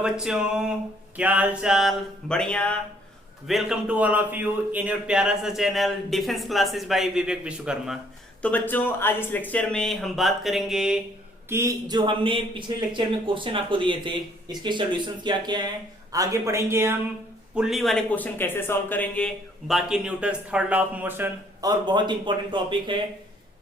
Hello बच्चों, क्या हाल चाल? बढ़िया। Welcome to all of you in your प्यारा सा channel defence classes by Vivek Vishwakarma. तो बच्चों, आज इस लेक्चर में हम बात करेंगे कि जो हमने पिछले लेक्चर में क्वेश्चन आपको दिए थे, इसके सॉल्यूशंस क्या क्या हैं। आगे पढ़ेंगे हम पुल्ली वाले क्वेश्चन कैसे सॉल्व करेंगे, बाकी Newton's third law of motion, और बहुत इंपॉर्टेंट टॉपिक है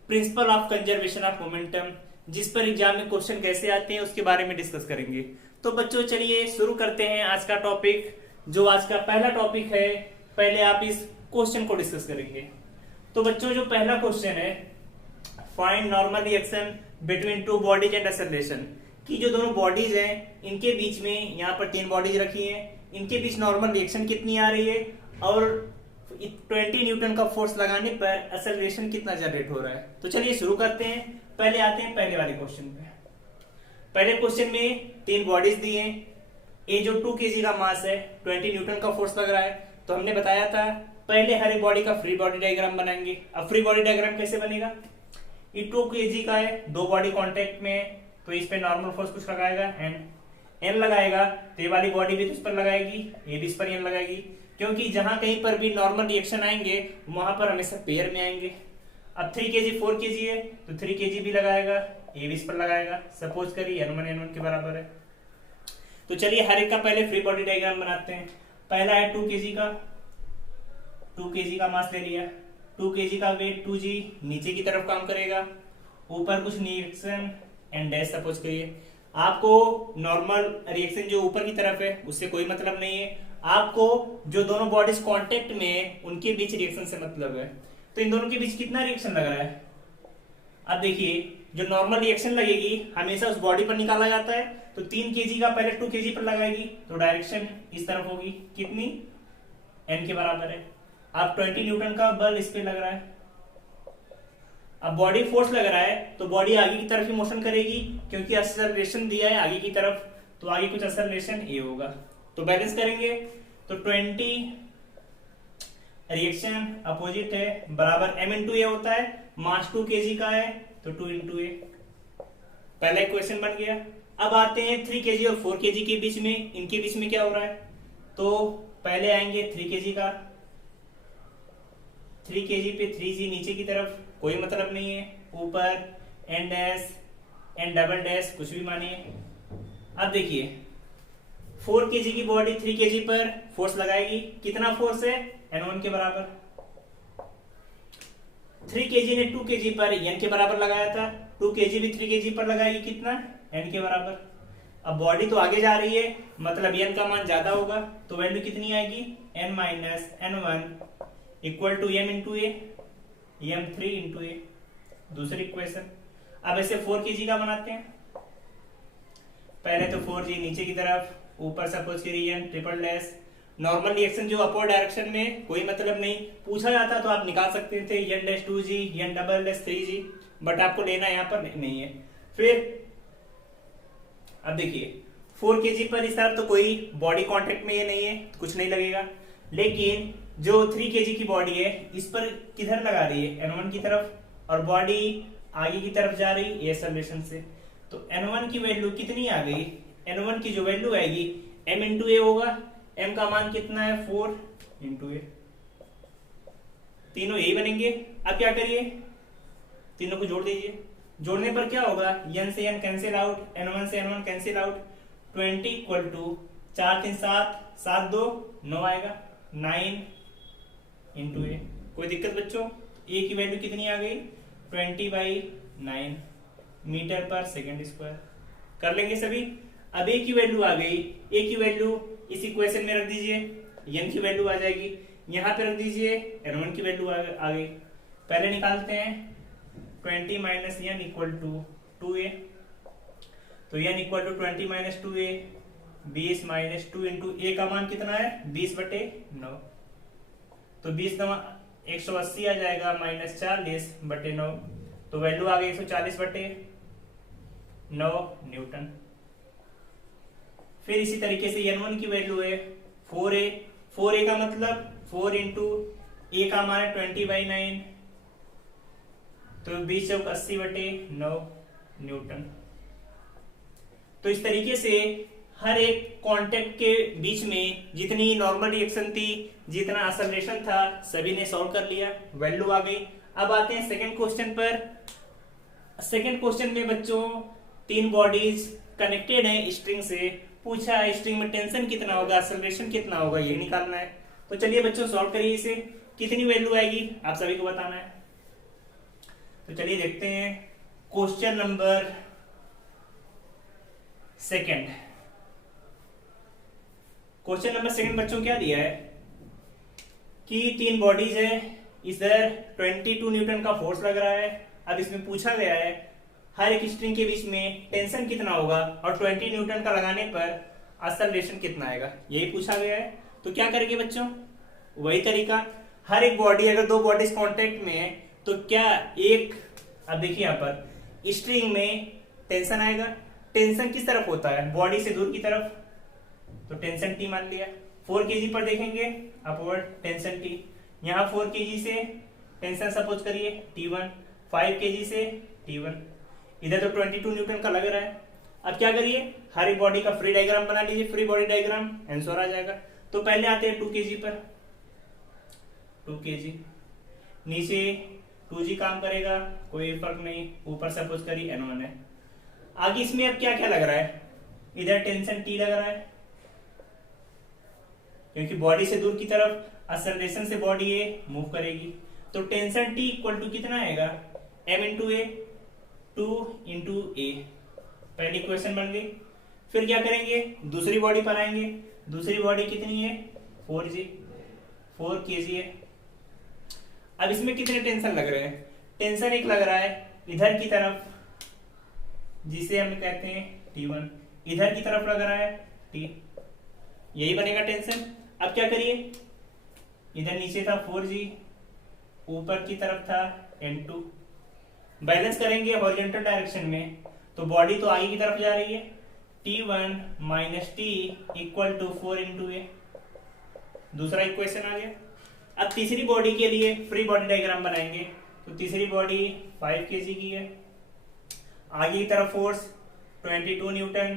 principle of conservation of momentum, जिस पर एग्जाम में क्वेश्चन कैसे आते हैं उसके बारे में डिस्कस करेंगे। तो बच्चों चलिए शुरू करते हैं आज का टॉपिक। जो आज का पहला टॉपिक है, पहले आप इस क्वेश्चन को डिस्कस करेंगे। तो बच्चों जो पहला क्वेश्चन है, find normal reaction between two bodies and acceleration, कि जो दोनों बॉडीज हैं इनके बीच में, यहाँ पर 3 बॉडीज रखी हैं, इनके बीच नॉर्मल रिएक्शन कितनी आ रही है और 20 न्यूटन का फोर्स लगाने पर एक्सेलरेशन कितना जनरेट हो रहा है। तो चलिए शुरू करते हैं। पहले आते हैं पहले वाले क्वेश्चन पे। पहले क्वेश्चन में 3 बॉडीज दी हैं। ये जो 2 केजी का मास है, 20 न्यूटन का फोर्स लग रहा है। तो हमने बताया था पहले हर एक बॉडी का फ्री बॉडी डायग्राम बनाएंगे। अब फ्री बॉडी डायग्राम कैसे बनेगा? ये 2 केजी का है, 2 बॉडी कांटेक्ट में है, तो इस पे नॉर्मल फोर्स कुछ लगाएगा एंड एन लगाएगा, तो ये वाली बॉडी भी तो इस पर लगाएगी, ये भी इस पर एन लगाएगी, क्योंकि जहां कहीं पर भी नॉर्मल रिएक्शन आएंगे वहां पर हमेशा पेयर में आएंगे। अब 3 केजी 4 केजी है तो 3 केजी भी लगाएगा, ये भी इस पर लगाएगा। सपोज करिए n1 n1 के बराबर है। तो चलिए हर एक का पहले फ्री बॉडी डायग्राम बनाते हैं। पहला है 2 केजी का, 2 केजी का मास ले लिया, 2 केजी का वेट 2g नीचे की तरफ काम करेगा, ऊपर कुछ रिएक्शन एंड डैश। सपोज करिए आपको नॉर्मल रिएक्शन जो ऊपर की तरफ है उससे कोई मतलब नहीं है, आपको जो दोनों बॉडीज कांटेक्ट में है उनके बीच रिएक्शन से मतलब है। तो इन दोनों के बीच कितना रिएक्शन लग रहा है? अब देखिए जो नॉर्मल रिएक्शन लगेगी हमेशा उस बॉडी पर निकाला जाता है। तो 3 केजी का पहले 2 केजी पर लगाएगी तो डायरेक्शन इस तरफ होगी, कितनी? n के बराबर है। अब 20 न्यूटन का बल इस पे लग रहा है। अब बॉडी फोर्स लग रहा है तो बॉडी आगे की तरफ ही मोशन करेगी, क्योंकि एक्सेलरेशन दिया है आगे की तरफ, तो आगे कुछ एक्सेलरेशन ये होगा। तो बैलेंस करेंगे तो 20 रिएक्शन अपोजिट है बराबर m इंटू ए होता है। मास 2 केजी का है तो 2 इंटू ए। पहला इक्वेशन बन गया। अब आते हैं 3 केजी और 4 केजी के बीच में, इनके बीच में क्या हो रहा है? तो पहले आएंगे 3 केजी का, 3 केजी पे 3g नीचे की तरफ, कोई मतलब नहीं है, ऊपर n dash n double dash कुछ भी मानिए। अब देखिए 4 केजी की बॉडी 3 केजी पर फोर्स लगाएगी, कितना फोर्स है? n1 के बराबर। 3 केजी ने 2 केजी पर n के बराबर लगाया था, 2 केजी भी 3 केजी पर लगाएगी, कितना? n के बराबर। अब बॉडी तो आगे जा रही है, मतलब n का मान ज्यादा होगा, तो वैल्यू कितनी आएगी? n minus n1 equal to m into a, m3 into a. दूसरी इक्वेशन। अब ऐसे 4 केजी का बनाते हैं। पहले तो 4g नीचे की तरफ, ऊपर सपोज करिए n triple dash. Normal reaction जो अपवर्ड डायरेक्शन में कोई मतलब नहीं, पूछा जाता तो आप निकाल सकते थे n dash 2g n double dash 3g, but आपको लेना यहाँ पर नहीं है। फिर अब देखिए 4 केजी पर इस तरफ तो कोई बॉडी कांटेक्ट में ये नहीं है, कुछ नहीं लगेगा, लेकिन जो 3 केजी की बॉडी है इस पर किधर लगा रही है? n1 की तरफ, और बॉडी आगे की तरफ जा रही है एक्सेलरेशन से। तो n1 की वैल्यू कितनी आ गई? n1 की जो वैल्यू आएगी m इंटू ए होगा। m का मान कितना है? 4 इंटू ए। तीनों यही बनेंगे। अब क्या करिए, तीनों को जोड़ दीजिए। जोड़ने पर क्या होगा? n से n कैंसिल आउट, n1 से n1 cancel out, 20 equal to 4 3 7 7 2 9 आएगा, 9 इंटू ए। कोई दिक्कत बच्चों? ए की वैल्यू कितनी आ गई? 20/9 मीटर पर सेकेंड स्क्वायर। कर लेंगे सभी। अब ए की वैल्यू आ गई, ए की वैल्यू इस इक्वेशन में रख दीजिए, n की वैल्यू आ जाएगी, यहां पे रख दीजिए, n1 की वैल्यू आ गई। पहले निकालते हैं 20 minus n equal to 2a, तो n equal to 20 minus 2a, 20 minus 2 into a का मान कितना है? 20/9, तो 20 9 180 आ जाएगा, माइनस 40/9, तो वैल्यू आ गई 140/9 न्यूटन। फिर इसी तरीके से n1 की वैल्यू है 4a, 4a का मतलब 4 इंटू ए का मान है 20/9, तो 20 चौक 80/9 न्यूटन। तो इस तरीके से हर एक कांटेक्ट के बीच में जितनी नॉर्मल रिएक्शन थी, जितना एक्सेलरेशन था, सभी ने सॉल्व कर लिया, वैल्यू आ गई। अब आते हैं सेकंड क्वेश्चन पर। सेकंड क्वेश्चन में बच्चों 3 बॉडीज कनेक्टेड हैं स्ट्रिंग से, पूछा है स्ट्रिंग में टेंशन कितना होगा, एक्सेलरेशन कितना होगा, ये निकालना है। तो चलिए बच्चों सॉल्व करिए इसे, कितनी वैल्यू आएगी आप सभी को बताना है। तो चलिए देखते हैं question number second. Question number second बच्चों क्या दिया है कि 3 बॉडीज है, इधर 22 न्यूटन का फोर्स लग रहा है। अब इसमें पूछा गया है हर एक स्ट्रिंग के बीच में टेंशन कितना होगा और 20 न्यूटन का लगाने पर एक्सेलरेशन कितना आएगा, यही पूछा गया है। तो क्या करेंगे बच्चों, वही तरीका, हर एक बॉडी, अगर 2 बॉडीज कांटेक्ट में है तो क्या एक, अब देखिए यहाँ पर स्ट्रिंग में टेंशन आएगा, टेंशन किस तरफ होता है, बॉडी से दूर की तरफ, तो टेंशन टी मान लिया। 4 kg पर देखेंगे अपवर्ड टेंशन टी, यहाँ 4 kg से टेंशन सपोज करिए T1, 5 kg से T1, इधर तो 22 न्यूटन का लग रहा है। अब क्या करिए, हर एक बॉडी का फ्री डायग्राम बना लीजिए, फ्री बॉडी डायग्राम, आंसर आ जाएगा। तो पहले आते हैं 2 kg पर, 2 kg नीचे 2g काम करेगा, कोई फर्क नहीं, ऊपर सपोज करिए N1 है। आगे इसमें अब क्या क्या लग रहा है, इधर टेंशन T लग रहा है क्योंकि बॉडी से दूर की तरफ एक्सेलरेशन से बॉडी ए मूव करेगी, तो टेंशन T इक्वल टू कितना आएगा, m इंटू ए, 2 इंटू ए, पहली इक्वेशन बन गई। फिर क्या करेंगे, दूसरी बॉडी पर आएंगे, दूसरी बॉडी कितनी है 4g, 4 kg है। अब इसमें कितने टेंशन लग रहे हैं, टेंशन एक लग रहा है इधर की तरफ जिसे हम कहते हैं T1, इधर की तरफ लग रहा है T, यही बनेगा टेंशन। अब क्या करिए, इधर नीचे था 4g, ऊपर की तरफ था N2, बैलेंस करेंगे हॉरिजॉन्टल डायरेक्शन में, तो बॉडी तो आगे की तरफ जा रही है, T1 minus T equal to 4 into a, दूसरा इक्वेशन आ गया। अब तीसरी बॉडी के लिए फ्री बॉडी डायग्राम बनाएंगे, तो तीसरी बॉडी 5 kg की है, आगे की तरफ फोर्स 22 न्यूटन,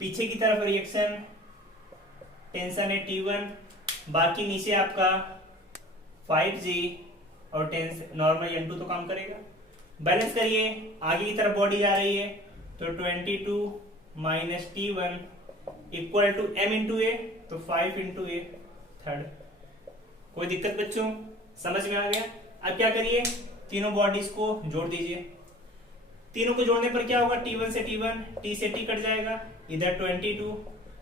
पीछे की तरफ रिएक्शन टेंशन है T1, बाकी नीचे आपका 5g और टेंशन नॉर्मल N2 तो काम करेगा। बैलेंस करिए, आगे की तरफ बॉडी जा रही है, तो 22 minus T1 equal to m into a, तो 5 इंटू ए थर्ड। कोई दिक्कत बच्चों, समझ में आ गया। अब क्या करिए, तीनों बॉडीज को जोड़ दीजिए, तीनों को जोड़ने पर क्या होगा, T1 से T1, T से T कट जाएगा, इधर 22,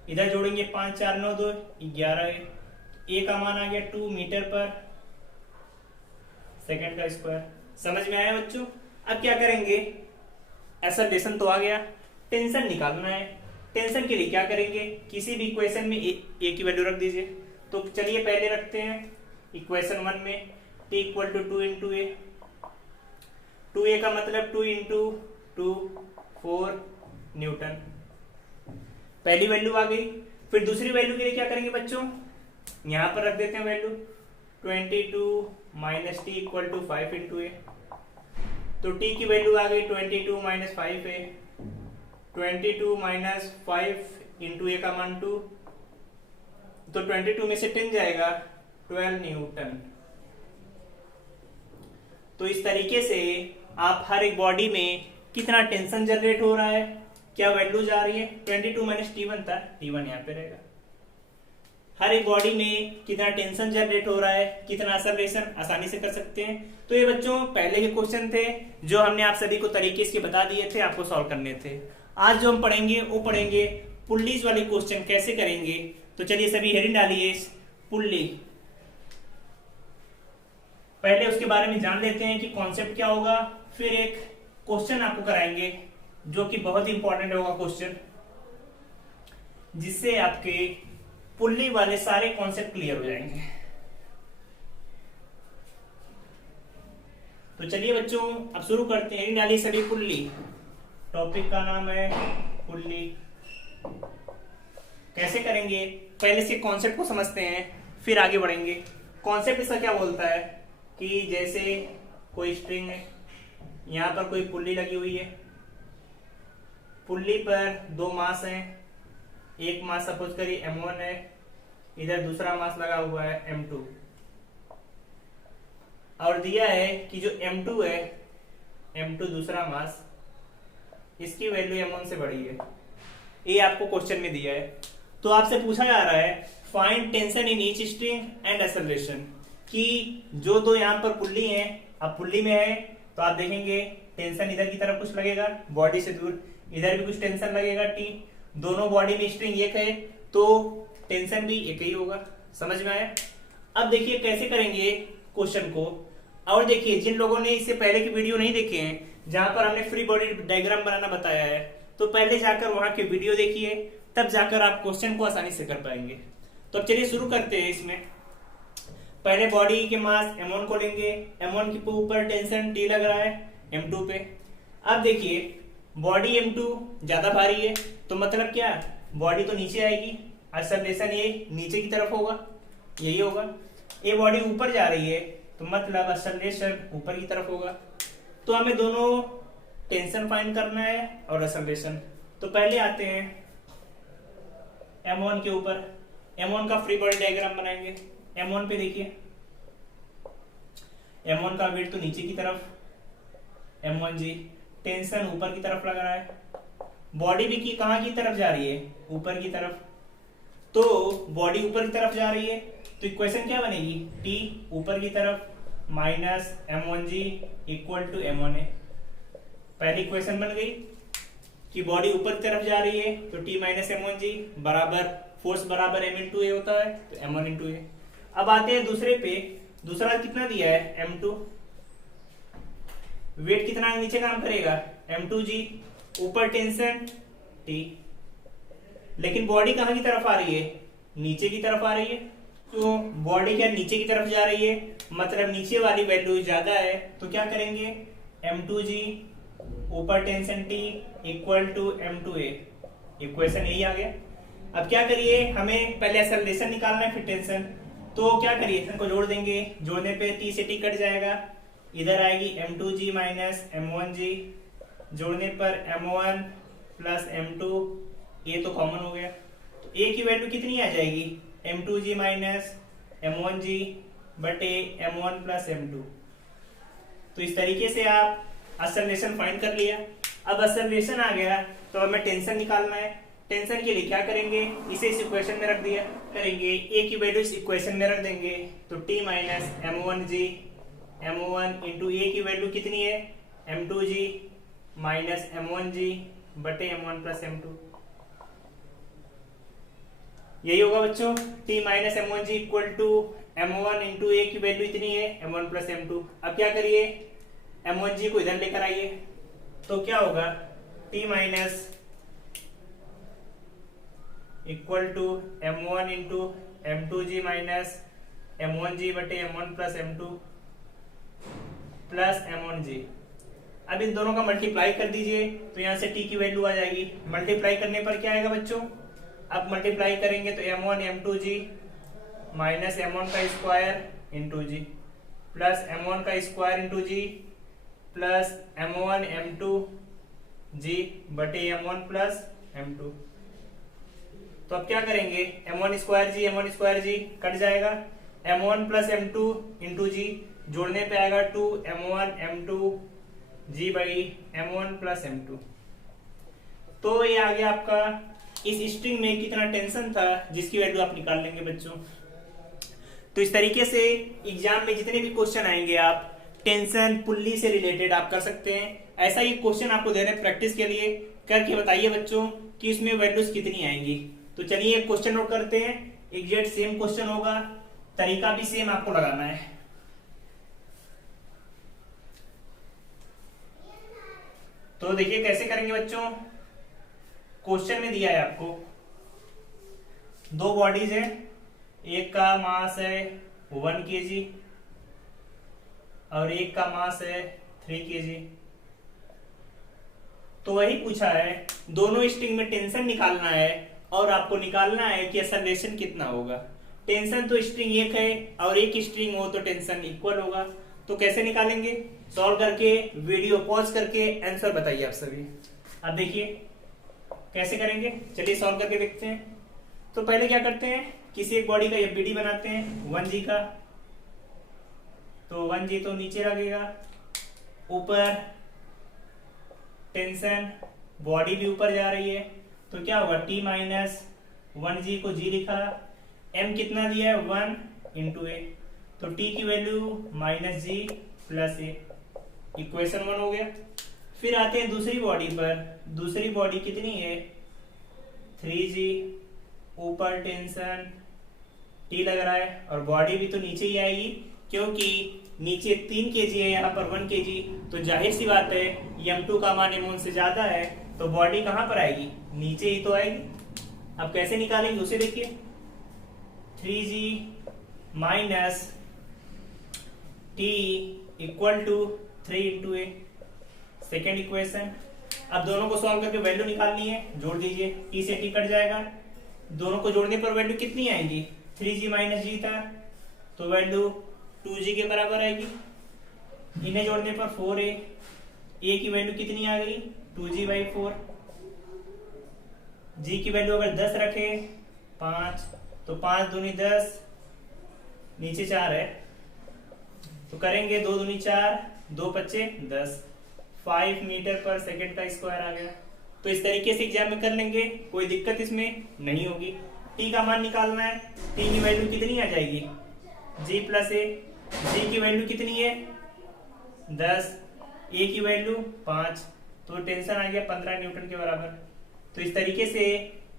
इधर जोड़ेंगे 5 4 9 2 11, ए का मान आ गया 2 मीटर पर सेकंड का स्क्वायर। समझ में आया बच्चों। अब क्या करेंगे, एक्सेलरेशन तो आ गया, टेंशन निकालना है। टेंशन के लिए क्या करेंगे, किसी भी इक्वेशन में ए की वैल्यू रख दीजिए। तो चलिए पहले रखते हैं इक्वेशन 1 में T equal to 2 into a, 2a का मतलब 2 इंटू 2 4 न्यूटन, पहली वैल्यू आ गई। फिर दूसरी वैल्यू के लिए क्या करेंगे बच्चों, यहां पर रख देते हैं value 22 minus T equal to 5 into a, तो t की वैल्यू आ गई 22 माइनस 5 है, 22 माइनस 5 इंटू ए का मान 2, तो 22 में से 10 जाएगा 12 न्यूटन। तो इस तरीके से आप हर एक बॉडी में कितना टेंशन जनरेट हो रहा है, क्या वैल्यू जा रही है, 22 माइनस T1 था, T1 यहाँ पे रहेगा। हर एक बॉडी में कितना टेंशन जनरेट हो रहा है, कितना एक्सेलरेशन, आसानी से कर सकते हैं। तो ये बच्चों पहले के क्वेश्चन थे जो हमने आप सभी को तरीके से बता दिए थे, आपको सॉल्व करने थे। आज जो हम पढ़ेंगे वो पढ़ेंगे पुल्लीज वाले क्वेश्चन कैसे करेंगे। तो चलिए सभी हेडिंग डालिए पुल्ली, पहले उसके बारे में जान लेते हैं कि कॉन्सेप्ट क्या होगा, फिर एक क्वेश्चन आपको कराएंगे जो कि बहुत ही इंपॉर्टेंट होगा क्वेश्चन, जिससे आपके पुल्ली वाले सारे कॉन्सेप्ट क्लियर हो जाएंगे। तो चलिए बच्चों अब शुरू करते हैं। डालिए सभी पुल्ली, टॉपिक का नाम है पुल्ली। कैसे करेंगे, पहले से कॉन्सेप्ट को समझते हैं फिर आगे बढ़ेंगे। कॉन्सेप्ट इसका क्या बोलता है कि जैसे कोई स्ट्रिंग है, यहां पर कोई पुल्ली लगी हुई है, पुल्ली पर 2 मास हैं, एक मास सपोज करिए m1 है, इधर दूसरा मास लगा हुआ है m2, और दिया है कि जो m2 है, m2 दूसरा मास, इसकी वैल्यू m1 से बड़ी है। ये आपको क्वेश्चन में दिया है। तो आपसे पूछा जा रहा है find tension in each string and acceleration, कि जो दो यहाँ पर पुल्ली हैं, अब पुल्ली में है तो आप देखेंगे टेंशन इधर की तरफ कुछ लगेगा बॉडी से दूर, इधर भी कुछ टेंशन लगेगा T, दोनों बॉडी में स्ट्रिंग एक है तो टेंशन भी एक ही होगा। समझ में आया? अब देखिए कैसे करेंगे क्वेश्चन को। और देखिए जिन लोगों ने इससे पहले की वीडियो नहीं देखे हैं जहां पर हमने फ्री बॉडी डायग्राम बनाना बताया है, तो पहले जाकर वहां के वीडियो देखिए, तब जाकर आप क्वेश्चन को आसानी से कर पाएंगे। तो अब चलिए शुरू करते हैं। इसमें पहले बॉडी के मास m1 को लेंगे, m1 के ऊपर टेंशन T लग रहा है m2 पे। अब देखिए बॉडी m2 ज्यादा भारी है तो मतलब क्या, बॉडी तो नीचे आएगी, एक्सेलरेशन ये नीचे की तरफ होगा, यही होगा। ये बॉडी ऊपर जा रही है तो मतलब एक्सेलरेशन ऊपर की तरफ होगा। तो हमें दोनों टेंशन फाइंड करना है और एक्सेलरेशन। तो पहले आते हैं m1 के ऊपर, m1 का फ्री बॉडी डायग्राम बनाएंगे। m1 पे देखिए m1 का वेट तो नीचे की तरफ, m1g, टेंशन ऊपर की तरफ लग रहा है, बॉडी भी की कहां की तरफ जा रही है, ऊपर की तरफ। तो बॉडी ऊपर की तरफ जा रही है तो इक्वेशन क्या बनेगी, T ऊपर की तरफ minus m1g equal to m1a। पहली इक्वेशन बन गई कि बॉडी ऊपर की तरफ जा रही है तो T माइनस m1g बराबर फोर्स बराबर m इंटू ए होता है तो m1 इंटू ए। अब आते हैं दूसरे पे, दूसरा कितना दिया है m2, वेट कितना नीचे काम करेगा m2g, ऊपर टेंशन T, लेकिन बॉडी कहां की तरफ आ रही है, नीचे की तरफ आ रही है। तो बॉडी क्या नीचे की तरफ जा रही है, मतलब नीचे वाली वैल्यू ज्यादा है, तो क्या करेंगे m2g ऊपर tension T equal to m2a। Equation यही आ गया। अब क्या करिए, हमें पहले एक्सेलरेशन निकालना है फिर टेंशन। तो क्या करिए, को जोड़ देंगे, जोड़ने पे T से T कट जाएगा, इधर आएगी m2g माइनस m1g, जोड़ने पर m1 प्लस m2, ये तो कॉमन हो गया। तो a की वैल्यू कितनी आ जाएगी, m2g माइनस m1g बटे m1 प्लस m2। तो इस तरीके से आप एक्सेलरेशन फाइंड कर लिया। अब एक्सेलरेशन आ गया तो हमें टेंशन निकालना है। टेंशन के लिए क्या करेंगे, इसे इस इक्वेशन में रख दिया करेंगे, a की वैल्यू इस इक्वेशन में रख देंगे तो T minus m1g, m1 into a की वैल्यू कितनी है m2g माइनस m1g बटे m1 प्लस m2, यही होगा बच्चों। T minus m1g equal to m1 into a की वैल्यू इतनी है m1 प्लस m2। अब क्या करिए, m1g को इधर लेकर आइए तो क्या होगा, T minus equal to m1 into m2g minus m1g बटे m1 plus m2 plus m1g। अब इन दोनों का मल्टीप्लाई कर दीजिए तो यहां से T की वैल्यू आ जाएगी। मल्टीप्लाई करने पर क्या आएगा बच्चों, अब मल्टीप्लाई करेंगे तो m1 m2g माइनस m1 का स्क्वायर इंटू जी प्लस m1 का स्क्वायर इंटू जी प्लस m1 m2g बटे m1 प्लस m2। तो अब क्या करेंगे, m1 स्क्वायर जी कट जाएगा, m1 प्लस m2 इंटू जी, जोड़ने पे आएगा 2 m1 m2 g by m1 plus m2। तो ये आ गया आपका इस स्ट्रिंग में कितना टेंशन था जिसकी वैल्यू आप निकाल लेंगे बच्चों। तो इस तरीके से एग्जाम में जितने भी क्वेश्चन आएंगे आप टेंशन पुल्ली से रिलेटेड आप कर सकते हैं। ऐसा ही क्वेश्चन आपको दे रहे हैं प्रैक्टिस के लिए, करके बताइए बच्चों कि इसमें वैल्यूज कितनी आएंगी। तो चलिए क्वेश्चन नोट करते हैं, एग्जैक्ट सेम क्वेश्चन होगा, तरीका भी सेम आपको लगाना है। तो देखिए कैसे करेंगे बच्चों, क्वेश्चन में दिया है आपको दो बॉडीज है, एक का मास है 1 kg और एक का मास है 3 kg। तो वही पूछा है, दोनों स्ट्रिंग में टेंशन निकालना है और आपको निकालना है कि एक्सेलरेशन कितना होगा। टेंशन तो स्ट्रिंग एक है और एक स्ट्रिंग हो तो टेंशन इक्वल होगा। तो कैसे निकालेंगे, सॉल्व करके वीडियो पॉज करके आंसर बताइए आप सभी। अब देखिए कैसे करेंगे, चलिए सॉल्व करके देखते हैं। तो पहले क्या करते हैं, किसी एक बॉडी का एफबीडी बनाते हैं 1g का। तो 1g तो नीचे लगेगा, ऊपर टेंशन, बॉडी भी ऊपर जा रही है, तो क्या होगा t माइनस 1g को g लिखा, m कितना दिया है 1 इंटू ए, तो t की वैल्यू माइनस जी प्लस ए, इक्वेशन 1 हो गया। फिर आते हैं दूसरी बॉडी पर, दूसरी बॉडी कितनी है 3g, ऊपर टेंशन t लग रहा है, और बॉडी भी तो नीचे ही आएगी क्योंकि नीचे 3 kg है, यहाँ पर 1 kg, तो जाहिर सी बात है m2 का मान m1 से ज्यादा है, तो बॉडी कहाँ पर आएगी, नीचे ही तो आएगी। अब कैसे निकालेंगे उसे देखिए, 3g minus t equal to 3 into a, second equation. अब दोनों को सॉल्व करके वैल्यू निकालनी है, जोड़ दीजिए, t से t कट जाएगा, दोनों को जोड़ने पर वैल्यू कितनी आएगी, 3g माइनस जी था, तो वैल्यू 2g के बराबर आएगी। इन्हें जोड़ने पर 4a, a की वैल्यू कितनी आ गई 2g बाई 4, g की वैल्यू अगर 10 रखे 5, तो 5 दूनी 10, नीचे 4 है, तो करेंगे 2 दूनी 4, 2 पच्चे 10, 5 मीटर पर सेकेंड का स्क्वायर आ गया। तो इस तरीके से एग्जाम में कर लेंगे, कोई दिक्कत इसमें नहीं होगी। t का मान निकालना है, t की वैल्यू कितनी आ जाएगी g प्लस ए, g की वैल्यू कितनी है 10, a की वैल्यू 5, तो टेंशन आ गया 15 न्यूटन के बराबर। तो इस तरीके से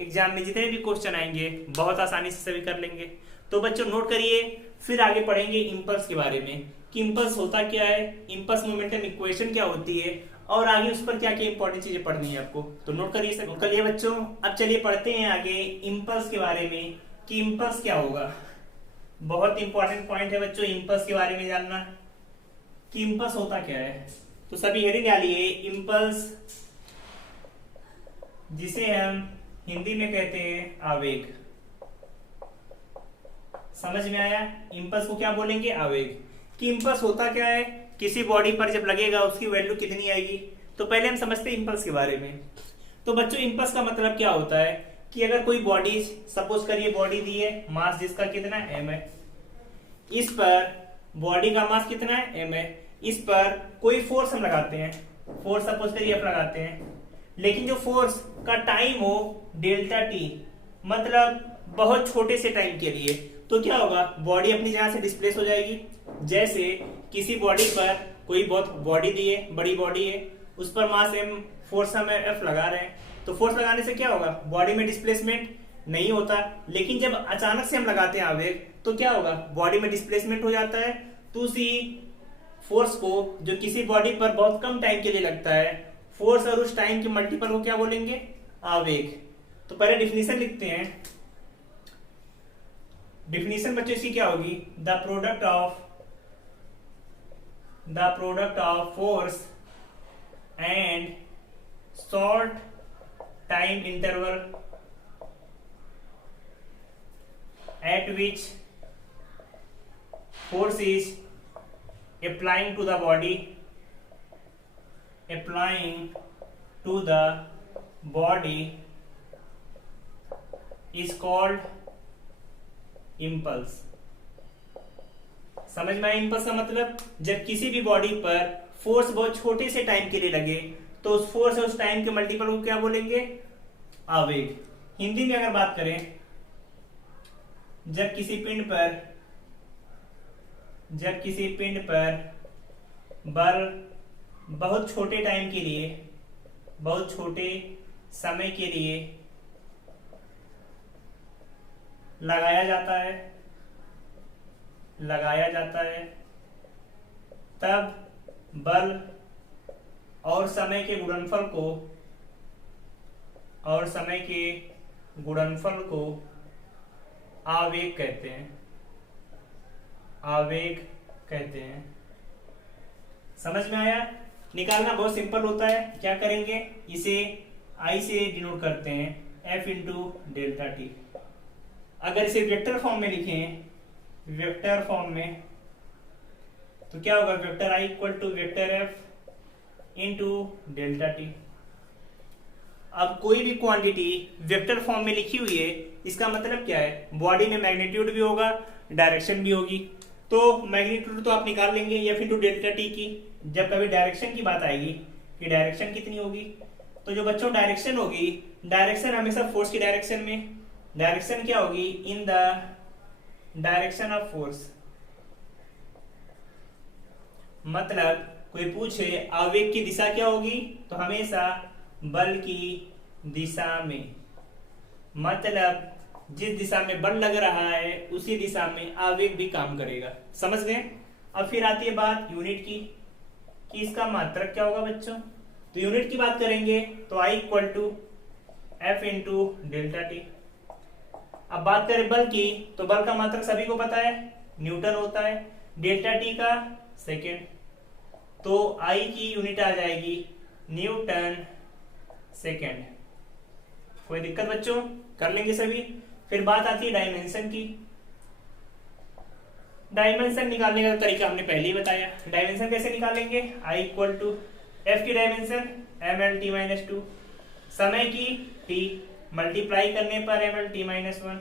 एग्जाम में जितने भी क्वेश्चन आएंगे बहुत आसानी से सभी कर लेंगे। तो बच्चों नोट करिए, फिर आगे पढ़ेंगे इम्पल्स के बारे में कि इम्पल्स होता क्या है, इम्पल्स मोमेंटम इक्वेशन क्या होती है, और आगे उस पर क्या क्या इंपॉर्टेंट चीजें पढ़नी है आपको। तो नोट करिए सर, नोट करिए बच्चों। अब चलिए पढ़ते हैं आगे इम्पल्स के बारे में कि इम्पल्स क्या होगा। बहुत इंपॉर्टेंट पॉइंट है बच्चों इम्पल्स के बारे में जानना कि इम्पल्स होता क्या है। तो सभी हेडिंग डालिए, इम्पल्स जिसे हम हिंदी में कहते हैं आवेग। समझ में आया, इम्पल्स को क्या बोलेंगे, आवेग। कि इम्पल्स होता क्या है, किसी बॉडी पर जब लगेगा उसकी वैल्यू कितनी आएगी। तो पहले हम समझते हैं इम्पल्स के बारे में। तो बच्चों इम्पल्स का मतलब क्या होता है कि अगर कोई बॉडी, सपोज करिए बॉडी दी है, मास जिसका कितना है m है, इस पर बॉडी का मास कितना है m है, इस पर कोई फोर्स हम लगाते हैं, फोर्स सपोज करिए F लगाते हैं, लेकिन जो फोर्स का टाइम हो डेल्टा t, मतलब बहुत छोटे से टाइम के लिए, तो क्या होगा, बॉडी अपनी जगह से डिस्प्लेस हो जाएगी। जैसे किसी बॉडी पर कोई बहुत बॉडी दी है, बड़ी बॉडी है, उस पर मास m, फोर्स हम F लगा रहे हैं, तो फोर्स लगाने से क्या होगा, बॉडी में डिस्प्लेसमेंट नहीं होता। लेकिन जब अचानक से हम लगाते हैं आवेग, तो क्या होगा, बॉडी में डिस्प्लेसमेंट हो जाता है। तो उसी फोर्स को जो किसी बॉडी पर बहुत कम टाइम के लिए लगता है, फोर्स और उस टाइम के मल्टीपल को क्या बोलेंगे, आवेग। तो पहले डिफिनीशन लिखते हैं। डिफिनीशन बच्चों इसकी क्या होगी, the product of force and short time interval at which force is applying to the body is called impulse। समझ में आया इम्पल्स का मतलब, जब किसी भी बॉडी पर फोर्स बहुत छोटे से टाइम के लिए लगे, तो उस फोर्स और उस टाइम के मल्टीपल को क्या बोलेंगे, आवेग। हिंदी में अगर बात करें, जब किसी पिंड पर बल बहुत छोटे टाइम के लिए, बहुत छोटे समय के लिए लगाया जाता है, तब बल और समय के गुणनफल को आवेग कहते हैं। समझ में आया, निकालना बहुत सिंपल होता है। क्या करेंगे, इसे I से डिनोट करते हैं, F इंटू डेल्टा टी। अगर इसे वेक्टर फॉर्म में लिखें, वेक्टर फॉर्म में, तो क्या होगा, vector I equal to vector F into delta t. अब कोई भी क्वांटिटी वेक्टर फॉर्म में लिखी हुई है, इसका मतलब क्या है, बॉडी में मैग्नीट्यूड भी होगा, डायरेक्शन भी होगी। तो मैग्नीट्यूड तो आप निकाल लेंगे एफ इंटू डेल्टा टी की। जब कभी डायरेक्शन की बात आएगी कि डायरेक्शन कितनी होगी, तो जो बच्चों डायरेक्शन होगी, डायरेक्शन हमेशा फोर्स की डायरेक्शन में, डायरेक्शन क्या होगी, in the direction of force. मतलब कोई पूछे आवेग की दिशा क्या होगी, तो हमेशा बल की दिशा में। मतलब जिस दिशा में बल लग रहा है उसी दिशा में आवेग भी काम करेगा। समझ गए। अब फिर आती है बात यूनिट की कि इसका मात्रक क्या होगा बच्चों। तो यूनिट की बात करेंगे तो I equal to F into delta t. अब बात करें बल की, तो बल का मात्रक सभी को पता है, न्यूटन होता है, डेल्टा टी का सेकेंड, तो I की यूनिट आ जाएगी न्यूटन सेकेंड। कोई दिक्कत बच्चों, कर लेंगे सभी। फिर बात आती है डायमेंशन की। डायमेंशन निकालने का तरीका हमने पहले ही बताया। डायमेंशन कैसे निकालेंगे, I इक्वल टू एफ की डायमेंशन ml/t-2, समय की t मल्टीप्लाई करने पर ml/t-1,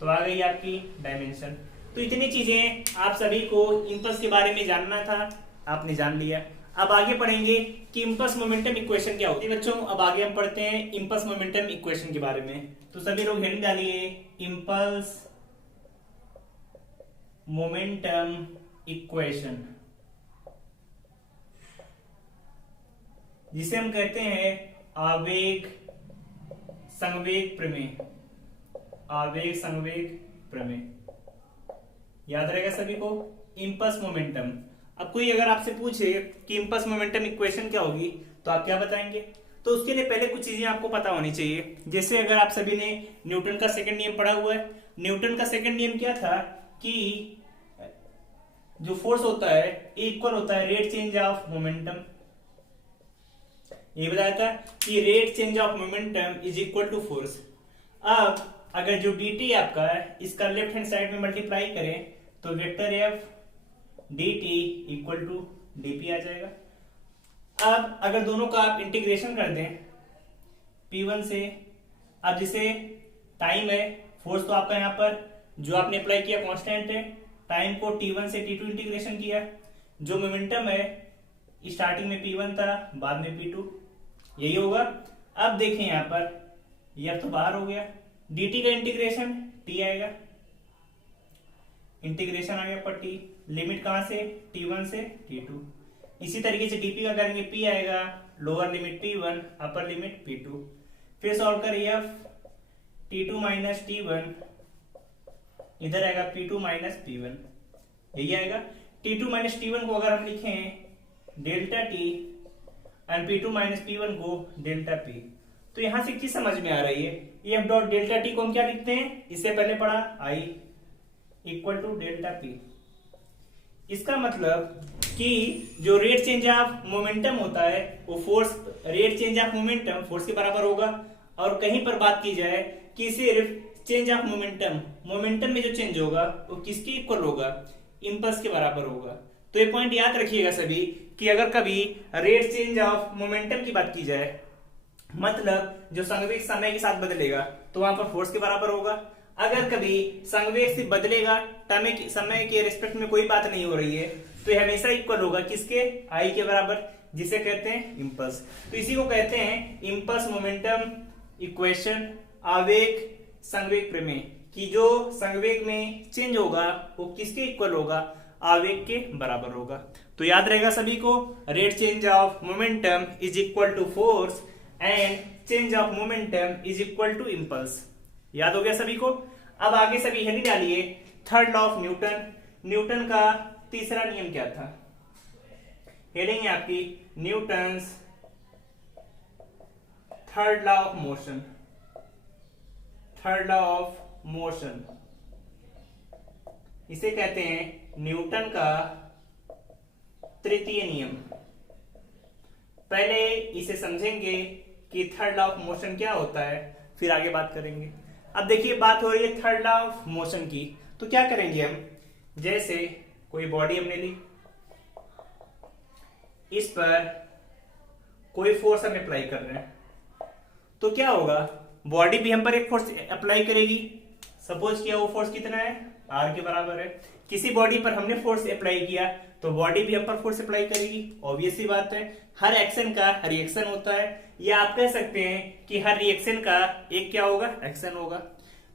तो आ गई आपकी डायमेंशन। तो इतनी चीजें आप सभी को इंपल्स के बारे में जानना था, आपने जान लिया। अब आगे पढ़ेंगे कि इंपल्स मोमेंटम इक्वेशन क्या होती है बच्चों। अब आगे हम पढ़ते हैं इंपल्स मोमेंटम इक्वेशन के बारे में। तो सभी लोग हेडिंग डालिए, इंपल्स मोमेंटम इक्वेशन, जिसे हम कहते हैं आवेग संवेग प्रमेय। आवेग संवेग प्रमेय याद रहेगा सभी को, इंपल्स मोमेंटम। अब कोई अगर आपसे पूछे कि इंपल्स मोमेंटम इक्वेशन क्या होगी, तो आप क्या बताएंगे। तो उसके लिए पहले कुछ चीजें आपको पता होनी चाहिए। जैसे अगर आप सभी ने न्यूटन का सेकंड नियम पढ़ा हुआ है, न्यूटन का सेकंड नियम क्या था कि जो फोर्स होता है इक्वल होता है रेट चेंज ऑफ मोमेंटम। ये बताया था कि rate change of momentum is equal to force. अब अगर जो dt आपका है इसका लेफ्ट हैंड साइड में मल्टीप्लाई करें तो vector F dt equal to dp आ जाएगा। अब अगर दोनों का आप इंटीग्रेशन कर दें p1 से, अब जिसे टाइम है, फोर्स तो आपका यहाँ पर जो आपने अप्लाई किया कांस्टेंट है, टाइम को t1 से t2 इंटीग्रेशन किया, जो मोमेंटम है स्टार्टिंग में p1 था, बाद में p2, यही होगा। अब देखें यहाँ पर यह तो बाहर हो गया, dt का इंटीग्रेशन t आएगा, इंटीग्रेशन आ गया पर t, लिमिट कहां से, t1 से t2। इसी तरीके से dp का करेंगे, p आएगा, lower limit p1, upper limit p2। फिर सॉल्व करिए f t2 माइनस t1, इधर आएगा p2 माइनस p1, यही आएगा। t2 माइनस t1 को अगर हम लिखें delta t and p2 minus p1 को डेल्टा p, तो यहां से एक चीज समझ में आ रही है, ये f डॉट डेल्टा t को हम क्या लिखते हैं, इससे पहले पढ़ा I equal to delta p। इसका मतलब कि जो रेट चेंज ऑफ मोमेंटम होता है वो force, rate change of momentum force के बराबर होगा। और कहीं पर बात की जाए कि सिर्फ चेंज ऑफ मोमेंटम, मोमेंटम में जो चेंज होगा वो किसके इक्वल होगा, इंपल्स के बराबर होगा। तो ये पॉइंट याद रखिएगा सभी कि अगर कभी रेट चेंज ऑफ मोमेंटम की बात की जाए, मतलब जो संवेग समय के साथ बदलेगा, तो वहां पर फोर्स के बराबर होगा। अगर कभी संवेग से बदलेगा, समय के रिस्पेक्ट में कोई बात नहीं हो रही है, तो ये हमेशा इक्वल होगा किसके, I के बराबर, जिसे कहते हैं इंपल्स। तो इसी को कहते हैं इंपल्स मोमेंटम इक्वेशन, आवेग संवेग प्रमेय, कि जो संवेग में चेंज होगा वो किसके इक्वल होगा, आवेग के बराबर होगा। तो याद रहेगा सभी को, rate change of momentum is equal to force and change of momentum is equal to impulse. याद हो गया सभी को। अब आगे सभी हेडिंग डालिए, third law of Newton. Newton का तीसरा नियम क्या था, हेडिंग है आपकी Newton's third law of motion. Third law of motion, इसे कहते हैं न्यूटन का तृतीय नियम। पहले इसे समझेंगे कि थर्ड लॉ ऑफ मोशन क्या होता है, फिर आगे बात करेंगे। अब देखिए बात हो रही है थर्ड लॉ ऑफ मोशन की, तो क्या करेंगे हम, जैसे कोई बॉडी हमने ली, इस पर कोई फोर्स हम अप्लाई कर रहे हैं, तो क्या होगा, बॉडी भी हम पर एक फोर्स अप्लाई करेगी। सपोज किया वो फोर्स कितना है, आर के बराबर है। किसी बॉडी पर हमने फोर्स अप्लाई किया तो बॉडी भी हम पर फोर्स अप्लाई करेगी। ऑब्वियस सी बात है, हर एक्शन का रिएक्शन होता है, या आप कह सकते हैं कि हर रिएक्शन का एक क्या होगा, एक्शन होगा।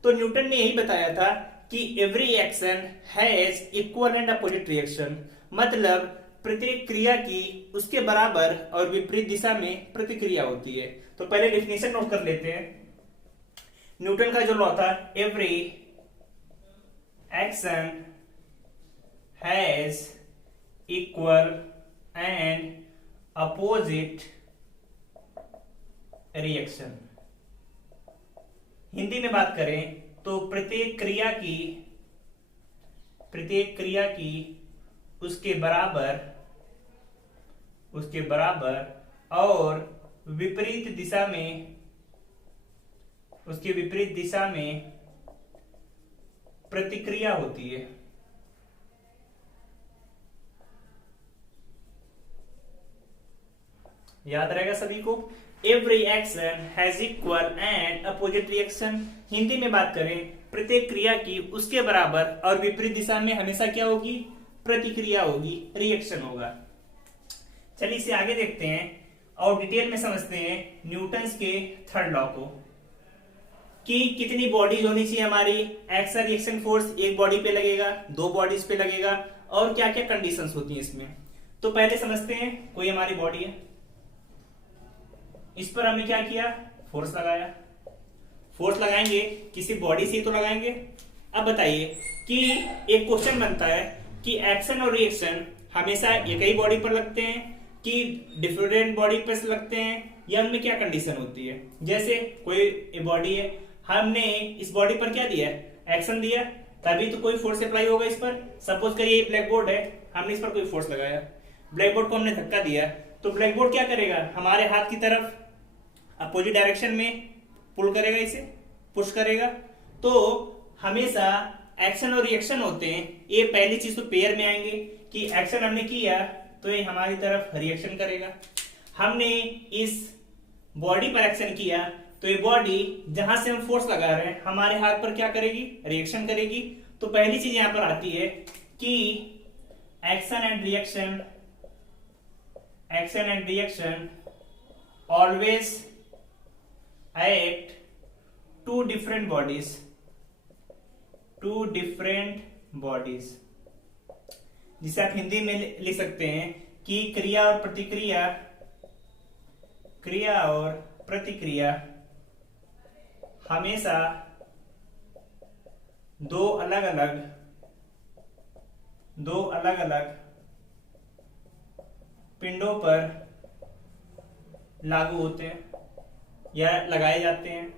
तो न्यूटन ने यही बताया था कि every action has equal and opposite reaction, मतलब प्रत्येक क्रिया की उसके बराबर और विपरीत दिशा में प्रतिक्रिया होती है। तो पहले डेफिनेशन नोट कर लेते हैं। न्यूटन का जो लॉ था, every action has equal and opposite reaction. Hindi में बात करें तो प्रत्येक क्रिया की उसके बराबर और विपरीत दिशा में प्रतिक्रिया होती है। याद रहेगा सभी को, every action has equal and opposite reaction. Hindi में बात करें, प्रत्येक क्रिया की उसके बराबर और विपरीत दिशा में हमेशा क्या होगी, प्रतिक्रिया होगी, रिएक्शन होगा। चलिए इसे आगे देखते हैं और डिटेल में समझते हैं न्यूटन्स के थर्ड लॉ को, कि कितनी बॉडीज होनी चाहिए हमारी। एक्शन रिएक्शन फोर्स एक बॉडी पे लगेगा, दो बॉडीज पे लगेगा, और क्या क्या कंडीशंस होती हैं इसमें। तो पहले समझते हैं, कोई हमारी बॉडी है, इस पर हमने क्या किया, फोर्स लगाया। फोर्स लगाएंगे किसी बॉडी से तो लगाएंगे। अब बताइए कि एक क्वेश्चन बनता है कि एक्शन और रिएक्शन हमेशा एक ही बॉडी पर लगते हैं कि डिफरेंट बॉडी पर लगते हैं, या उनमें क्या कंडीशन होती है। जैसे कोई बॉडी है, हमने इस बॉडी पर क्या दिया, एक्शन दिया, तभी तो कोई फोर्स अप्लाई होगा इस पर। सपोज करिए ब्लैक बोर्ड है, हमने इस पर कोई फोर्स लगाया, ब्लैक बोर्ड को हमने धक्का दिया, तो ब्लैक बोर्ड क्या करेगा, हमारे हाथ की तरफ अपोजिट डायरेक्शन में पुल करेगा, इसे पुश करेगा। तो हमेशा एक्शन और रिएक्शन होते हैं, ये पहली चीज तो पेयर में आएंगे कि एक्शन हमने किया तो ये हमारी तरफ रिएक्शन करेगा। हमने इस बॉडी पर एक्शन किया तो ये बॉडी जहां से हम फोर्स लगा रहे हैं हमारे हाथ पर क्या करेगी, रिएक्शन करेगी। तो पहली चीज यहां पर आती है कि action and reaction always act two different bodies, जिसे आप हिंदी में लिख सकते हैं कि क्रिया और प्रतिक्रिया हमेशा दो अलग अलग पिंडों पर लागू होते हैं या लगाए जाते हैं।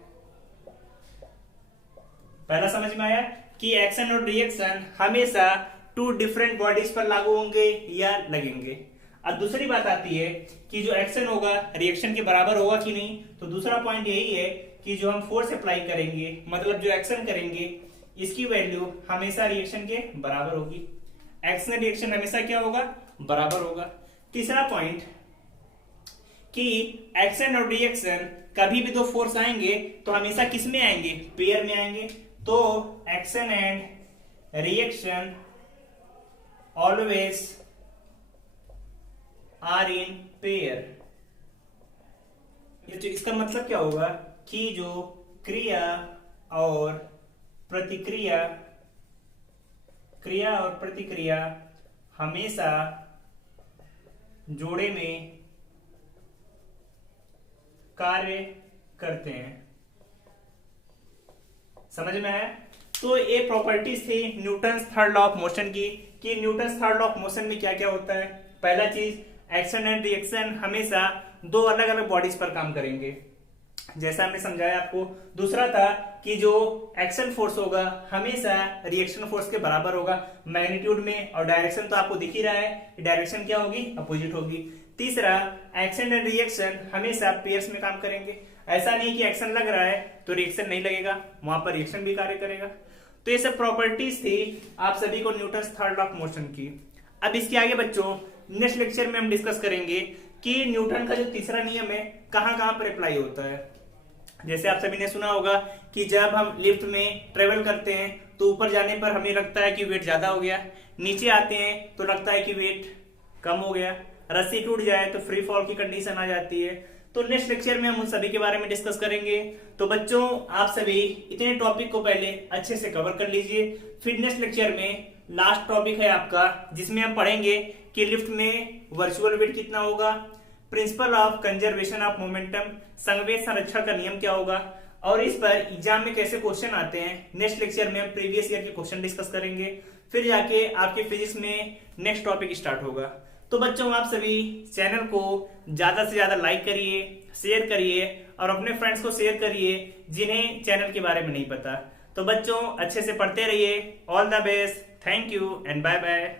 पहला समझ में आया कि एक्शन और रिएक्शन हमेशा टू डिफरेंट बॉडीज पर लागू होंगे या लगेंगे। अब दूसरी बात आती है कि जो एक्शन होगा रिएक्शन के बराबर होगा कि नहीं। तो दूसरा पॉइंट यही है कि जो हम फोर्स अप्लाई करेंगे, मतलब जो एक्शन करेंगे, इसकी वैल्यू हमेशा रिएक्शन के बराबर होगी। एक्शन रिएक्शन हमेशा क्या होगा, बराबर होगा। तीसरा पॉइंट कि एक्शन और रिएक्शन कभी भी दो फोर्स आएंगे तो हमेशा किस में आएंगे, पेयर में आएंगे। तो action and reaction always are in pair. इसका मतलब क्या होगा कि जो क्रिया और प्रतिक्रिया हमेशा जोड़े में कार्य करते हैं। समझ में आया। तो ये प्रॉपर्टीज थी Newton's third law of motion की, कि Newton's third law of motion में क्या क्या होता है। पहला चीज, एक्शन एंड रिएक्शन हमेशा दो अलग अलग बॉडीज पर काम करेंगे, जैसा हमने समझाया आपको। दूसरा था कि जो एक्शन फोर्स होगा हमेशा रिएक्शन फोर्स के बराबर होगा मैग्नीट्यूड में, और डायरेक्शन तो आपको दिख ही रहा है, डायरेक्शन क्या होगी, अपोजिट होगी। तीसरा, एक्शन एंड रिएक्शन हमेशा पेयर्स में काम करेंगे। ऐसा नहीं कि एक्शन लग रहा है तो रिएक्शन नहीं लगेगा, वहां पर रिएक्शन भी कार्य करेगा। तो ये सब प्रॉपर्टीज थी आप सभी को Newton's third law of motion की। अब इसके आगे बच्चों नेक्स्ट लेक्चर में हम डिस्कस करेंगे कि न्यूटन का जो तीसरा नियम है कहां कहां पर अप्लाई होता है। जैसे आप सभी ने सुना होगा कि जब हम लिफ्ट में ट्रेवल करते हैं तो ऊपर जाने पर हमें लगता है कि वेट ज्यादा हो गया, नीचे आते हैं तो लगता है कि वेट कम हो गया, रस्सी टूट जाए तो फ्री फॉल की कंडीशन आ जाती है। तो नेक्स्ट लेक्चर में हम उन सभी के बारे में डिस्कस करेंगे। तो बच्चों आप सभी इतने टॉपिक को पहले अच्छे से कवर कर लीजिए, फिर नेक्स्ट लेक्चर में लास्ट टॉपिक है आपका जिसमें हम पढ़ेंगे कि लिफ्ट में वर्चुअल वेट कितना होगा, principle of conservation of momentum, संवेग संरक्षण का नियम क्या होगा, और इस पर एग्जाम में कैसे क्वेश्चन आते हैं। नेक्स्ट लेक्चर में हम प्रीवियस ईयर के क्वेश्चन डिस्कस करेंगे, फिर जाके आपके फिजिक्स में नेक्स्ट टॉपिक स्टार्ट होगा। तो बच्चों आप सभी चैनल को ज्यादा से ज्यादा लाइक करिए, शेयर करिए और अपने फ्रेंड्स को शेयर करिए जिन्हें चैनल के बारे में नहीं पता। तो बच्चों अच्छे से पढ़ते रहिए। All the best, thank you and bye bye.